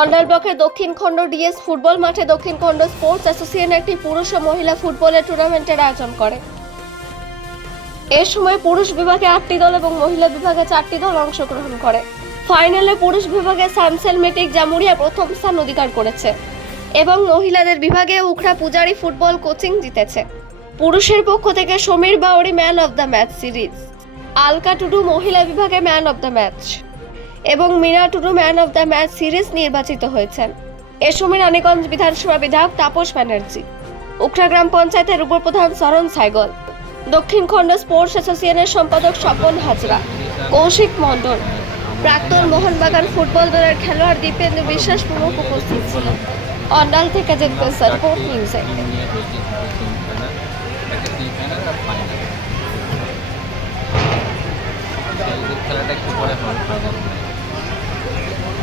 অন্ডাল ব্লকের দক্ষিণ খণ্ড ডিএস ফুটবল মাঠে দক্ষিণ খণ্ড স্পোর্টস অ্যাসোসিয়েশন একটি পুরুষ ও মহিলা ফুটবলের টুর্নামেন্টের আয়োজন করে। এ সময় পুরুষ বিভাগে আটটি দল এবং মহিলা বিভাগে চারটি দল অংশগ্রহণ করে। ফাইনালে পুরুষ বিভাগে স্যামসেল মেটিক জামুরিয়া প্রথম স্থান অধিকার করেছে এবং মহিলাদের বিভাগে উখড়া পূজারি ফুটবল কোচিং জিতেছে। পুরুষের পক্ষ থেকে Samir Bauri man of the match series. Alka Tudu মহিলা বিভাগে ম্যান অফ দ্য ম্যাচ। এবং Mira Tudu man of the match series নির্বাচিত হয়েছেন এ সময় রানীগঞ্জ বিধানসভা বিধায়ক তাপস ব্যানার্জি, উখড়া গ্রাম পঞ্চায়েতের উপপ্রধান শরণ সাইগল, দক্ষিণ খণ্ড স্পোর্টস অ্যাসোসিয়েশনের সম্পাদক স্বপন হাজরা, কৌশিক মণ্ডল, প্রাক্তন মোহনবাগান ফুটবল দলের খেলোয়াড় দীপেন্দ্র বিশ্বাস প্রমুখ উপস্থিত ছিলেন। অন্ডাল থেকে জিতবে ছেলেদের খেলাটা একটু পরে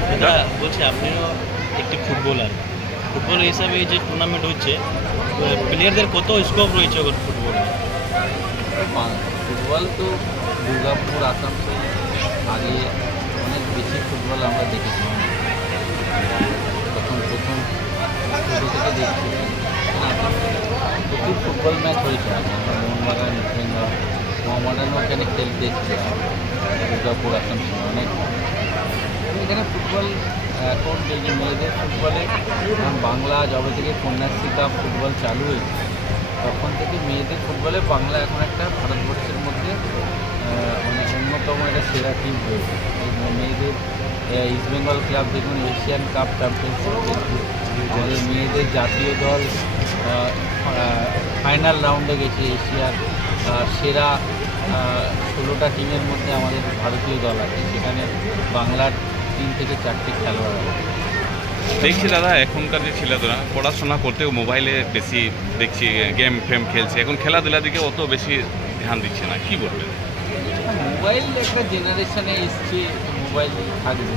দাদা বলছি, আপনিও একটি ফুটবলার। ফুটবল হিসাবে এই যে টুর্নামেন্ট হচ্ছে প্লেয়ারদের কত স্কোপ রয়েছে ওর ফুটবলে? ফুটবল তো দুর্গাপুর, আসানসোল, আগে অনেক বেশি ফুটবল আমরা দেখেছি। তখন প্রথম ছোটো থেকে দেখছি। প্রচুর ফুটবল ম্যাচ হয়েছে মোহনবাগান মোহামেডানও ওখানে খেলতে এসেছে দুর্গাপুর, আসানসোল, অনেক এখানে ফুটবল এখন যে মেয়েদের ফুটবলে বাংলা যবে থেকে কন্যাশ্রী কাপ ফুটবল চালু হয়েছে, তখন থেকে মেয়েদের ফুটবলে বাংলা এখন একটা ভারতবর্ষের মধ্যে মানে অন্যতম একটা সেরা টিম হয়েছে। মেয়েদের ইস্টবেঙ্গল ক্লাব দেখুন এশিয়ান কাপ চ্যাম্পিয়নশিপ মেয়েদের জাতীয় দল ফাইনাল রাউন্ডে গেছে এশিয়ার সেরা ষোলোটা টিমের মধ্যে আমাদের ভারতীয় দল আছে। সেখানে বাংলার তিন থেকে চারটি খেলোয়াড় দেখছি দাদা এখনকার যে ছেলেরা পড়াশোনা করতেও মোবাইলে বেশি দেখছি গেম ফেম খেলছে। এখন খেলাধুলার দিকে অত বেশি ধ্যান দিচ্ছে না কি বলবেন? মোবাইল একটা জেনারেশনে এসছে মোবাইল থাকবে।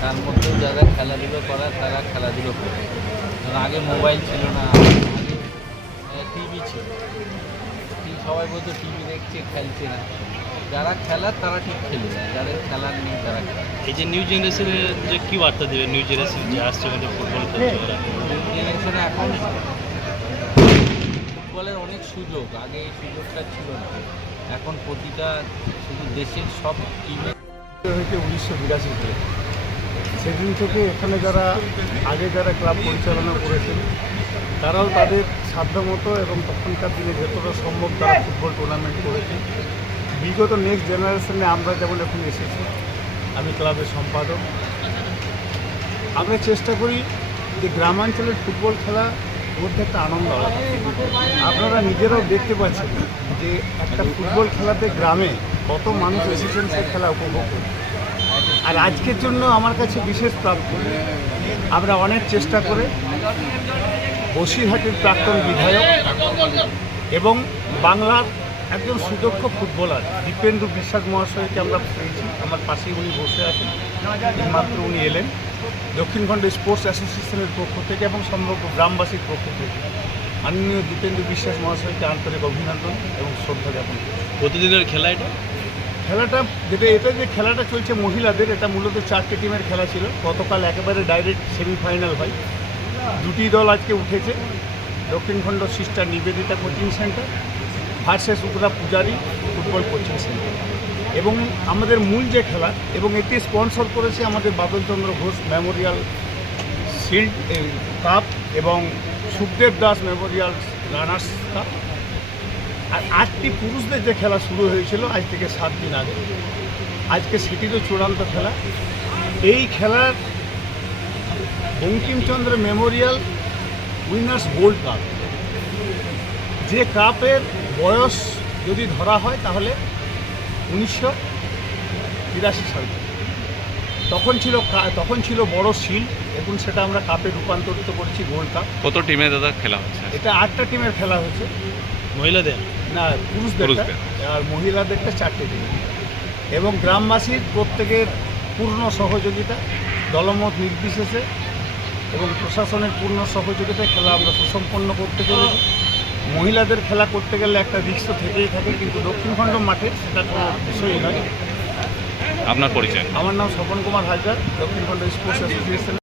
তার মধ্যেও যারা খেলাধুলো করার তারা খেলাধুলো করে। কারণ আগে মোবাইল ছিল না টিভি ছিল। সবাই বলতো টিভি দেখছে খেলছে না। যারা খেলার তারা ঠিক খেলে যাদের খেলার নেই তারা এই যে নিউ জেনারেশনের যে কি বার্তা দেবে? নিউ জেনারেশন যে আসছে ওখানে ফুটবল খেলছে ওরা? জেনারেশনে এখন ফুটবলের অনেক সুযোগ। আগে এই সুযোগটা ছিল না। এখন প্রতিটা শুধু দেশের সব টিমে হয়েছে উনিশশো বিরাশি বিরাশিতে সেদিন থেকে এখানে যারা আগে যারা ক্লাব পরিচালনা করেছেন তারাও তাদের সাধ্যমতো এবং তখনকার দিনে যতটা সম্ভব তারা ফুটবল টুর্নামেন্ট করেছে। বিগত নেক্সট জেনারেশনে আমরা যেমন এখন এসেছি আমি ক্লাবের সম্পাদক। আমরা চেষ্টা করি যে গ্রামাঞ্চলের ফুটবল খেলা মধ্যে একটা আনন্দ আপনারা নিজেরাও দেখতে পাচ্ছেন যে একটা ফুটবল খেলাতে গ্রামে কত মানুষ এসেছেন সে খেলা উপভোগ করতে। আর আজকের জন্য আমার কাছে বিশেষ প্রাপ্য আমরা অনেক চেষ্টা করে বসিরহাটের প্রাক্তন বিধায়ক এবং বাংলার একজন সুদক্ষ ফুটবলার দীপেন্দ্র বিশ্বাস মহাশয়কে আমরা পেয়েছি। আমার পাশেই উনি বসে আছেন। মাত্র উনি এলেন। দক্ষিণখণ্ড স্পোর্টস অ্যাসোসিয়েশনের পক্ষ থেকে এবং সমগ্র গ্রামবাসীর পক্ষ থেকে। মাননীয় দীপেন্দ্র বিশ্বাস মহাশয়কে আন্তরিক অভিনন্দন এবং শ্রদ্ধা জ্ঞাপন প্রতিদিনের খেলা এটা? খেলাটা যেটা এটা যে খেলাটা চলছে মহিলাদের এটা মূলত চারটে টিমের খেলা ছিল। গতকাল একেবারে ডাইরেক্ট সেমিফাইনাল হয়। দুটি দল আজকে উঠেছে। Dakshinkhanda sister Nivedita coaching centre versus Ukra Pujari football coaching centre. এবং আমাদের মূল যে খেলা, এবং এটি স্পন্সর করেছে আমাদের Badalchandra Ghosh memorial shield cup এবং Sukhdev Das memorial runners cup. আর আটটি পুরুষদের যে খেলা শুরু হয়েছিল আজ থেকে সাত দিন আগে। আজকে সেটিরও চূড়ান্ত খেলা। এই খেলার Bankimchandra memorial winners gold cup. যে কাপের বয়স যদি ধরা হয় তাহলে উনিশশো তিরাশি সাল। তখন ছিল তখন ছিল বড় শিল এখন সেটা আমরা কাপে রূপান্তরিত করেছি গোল্ড কাপ। কত টিমে দাদা খেলা হচ্ছে? এটা আটটা টিমের খেলা হচ্ছে মহিলাদের? না পুরুষদের। আর মহিলাদেরটা চারটে টিম। এবং গ্রামবাসীর প্রত্যেকের পূর্ণ সহযোগিতা দলমত নির্বিশেষে এবং প্রশাসনের পূর্ণ সহযোগিতায় খেলা আমরা সুসম্পন্ন করতে চলেছি মহিলাদের খেলা করতে গেলে একটা রিক্স তো থেকেই থাকে কিন্তু দক্ষিণখণ্ড মাঠে সেটা কোনো বিষয়ই নয়। আপনার পরিচয়? আমার নাম স্বপন কুমার হাজার দক্ষিণখণ্ড স্পোর্টস অ্যাসোসিয়েশন।